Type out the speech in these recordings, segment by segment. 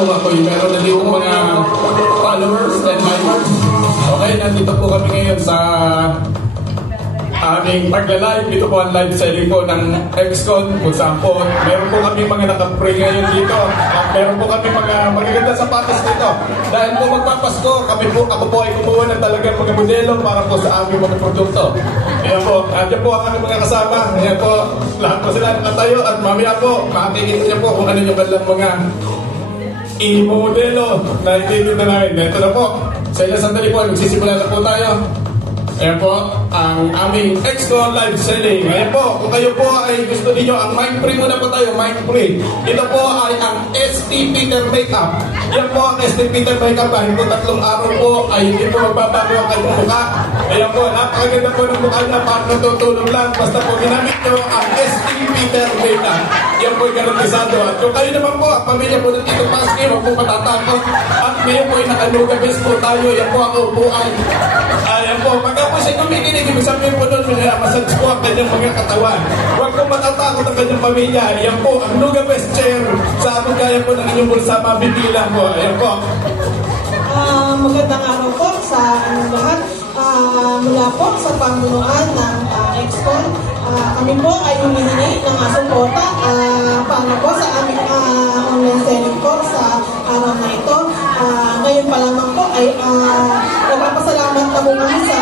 kung ako yung meron na dito mga followers and members. Okay, nandito po kami ngayon sa aming pagla-live. Dito po ang live selling po ng XCON kung saan po meron po kami mga naka-free ngayon dito. Meron po kami mga magaganda sapatos dito. Dahil po magpapasko, ako po ay kumuha ng talagang mga modelo para po sa aming mga produkto. Ayan po, andyan po ang aming mga kasama. Ayan po, lahat po sila nakatayo at mamaya po, makikita niyo po kung ano yung kanilang mga i-modelo na ititinda namin. Ito na po, sa ilang sandali po, magsisimula na po tayo. Ayan po, ang aming XCON live selling. Ayan po, kung kayo po ay gusto niyo, ang mind free muna po tayo, mind free. Ito po ay ang ST Peter Makeup. Yan po ang ST Peter Makeup. Dahil po 3 araw po ay hindi po magbabago ang kanyang mukha. Ayan po, napakaganda po ng mukha niya, parang natutulog lang. Basta po ginamit nyo ang ST Peter Makeup. Yan po ay garantisado. At kung kayo naman po, ang pamilya po ng Tito Paski, huwag po matatakot. At ngayon po ay nakalugamis po tayo. Yan po ang upuan. Ayan po, pagkapos ay kumikinig, ibig sabihin po nun, massage po ang kanyang mga katawan. Huwag po matatakot ang kanyang pamilya. Ayan po, ang Luga Best Chair. Sa abot kaya po ng inyong bulsa, mabibilang po. Ayan po. Magandang araw po sa lahat. Mula po sa pamunuan ng XCON. Kami po ay humihingi ng suporta para po sa aming online selling po sa araw na ito. Ngayon pa lamang po ay nagpapasalamat na po kami sa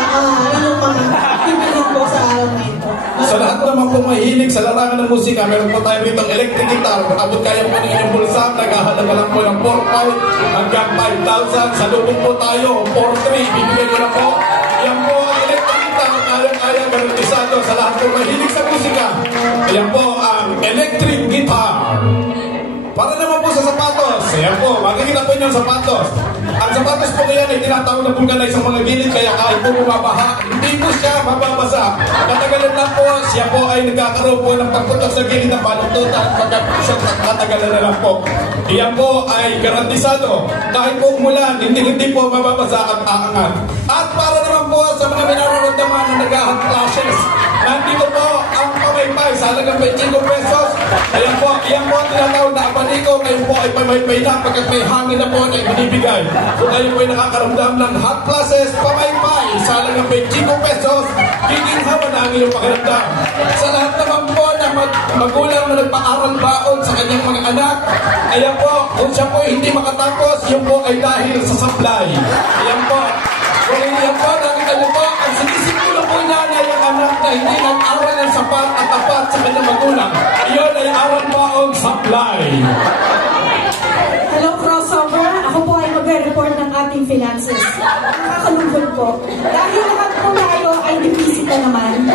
inyong mga pipilin po sa araw na ito. Sa lahat naman po mahilig sa larangan ng musika, meron po tayo rito electric guitar. Abot kaya po ng inyong bulsa, naghahalaga lang po ng 4,500 hanggang 5,000. Sa lubong po tayo, 4,300, bibigyan nyo na po. Yan po ang electric guitar, kaya garantisado sa lahat po mahilig sa musika. Yan po ang electric guitar. Para naman po sa sapatos, ayan po, makikita po niyo ang sapatos. Ang sapatos po ngayon ay tinatawag na vulcanize sa mga gilid, kaya kahit po bumabaha, hindi po siya mababasa. Katagalan na po, siya po ay nagkakaroon po ng pagputok sa gilid ng baluntutan at katagalan na lang po. Iyan po ay garantisado. Kahit po umulan, hindi po mababasa at aangat. At para naman po sa mga minararamdaman na nag-ahang clashes, nandito po ang pamaypay sa halagang 25 pesos. Ayan po, iyan po ang tinatawag na abaniko. Ngayon po ay pamaypay na pagkat may hangin na po na ibinibigay. Kung kayo po ay nakakaramdam ng hot flashes, pamaypay sa halagang 25 pesos, giginhawa na ang iyong pakiramdam. Sa lahat naman po na magulang na nagpaaral baon sa kanyang mga anak, ayan po, kung siya po ay hindi makatapos, yun po ay dahil sa supply. Ayan po. Kung yan po, nakita niyo po, ang sinisimulo po niya na yung anak na hindi nag-aral ng sapat at tapat sa kanyang magulang. Iyon ay aral baon supply. Hello, crossover. Ako po ay magre-report ng ating finances. Nakakalungkot po. Dahil lahat po tayo ay deficit na naman.